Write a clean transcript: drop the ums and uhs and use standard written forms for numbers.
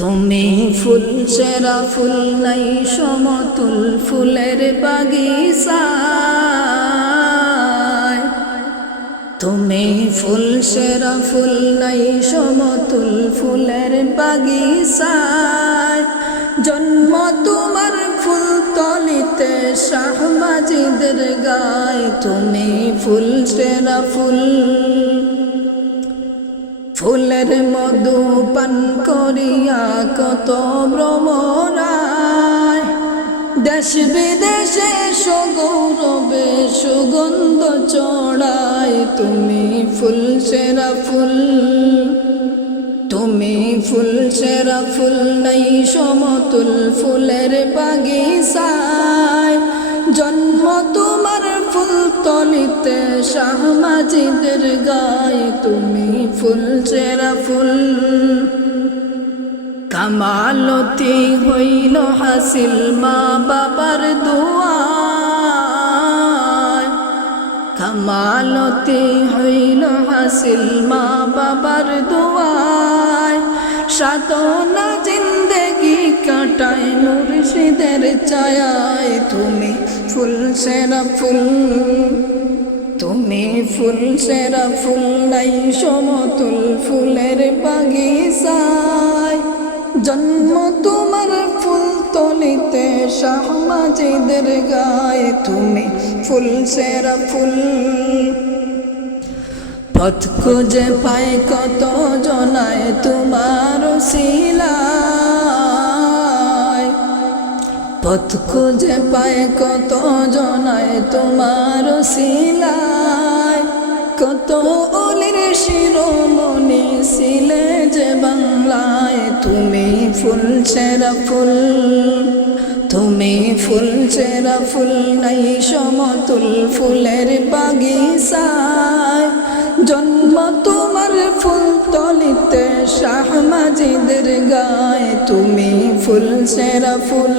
তুমি ফুল সেরা ফুল নাই সমতুল ফুলের বাগিচায়। তুমি ফুল সেরা ফুল নাই সমতুল ফুলের বাগিচায়। জন্ম তোমার ফুল তলিতে শাহবাজিদের গায়। তুমি ফুল সেরা ফুল, ফুলের মধু পান করিয়া কত ভ্রমরায়। দেশ বিদেশে সগৌরবে সুগন্ধ চড়ায়। তুমি ফুল সেরা ফুল, তুমি ফুল সেরা ফুল নাই সমতুল ফুলের বাগিচায়। জন্ম তোমার ফুল তলিতে শাহবাজিদের গায়। তুমি ফুল সেরা ফুল, কামালতি হইল হাসিল মা বাবার দোয়ায়। কামালতি হইল হাসিল মা বাবার দোয়ায়। সাধনা জিন্দেগি কাটায় মুর্শিদের ছায়ায়। তুমি ফুল সেরা ফুল, তুমি ফুল সেরা ফুল নাই সমতুল ফুলের বাগিচায়। জন্ম তোমার ফুল তলিতে শাহবাজিদের গায়। তুমি ফুল সেরা ফুল, পথ খুঁজে পায় কত জনায় তোমার শিলায়। পথ খুঁজে পায় কত জনায় তোমার শিলায়। কত অলির শিরোমণি ছিলে যে বাংলায়। তুমি ফুল সেরা ফুল, তুমি ফুল সেরা ফুল নাই সমতুল ফুলের বাগিচায়। জন্ম তোমার ফুল তলিতে শাহবাজিদের গায়। তুমি ফুল সেরা ফুল।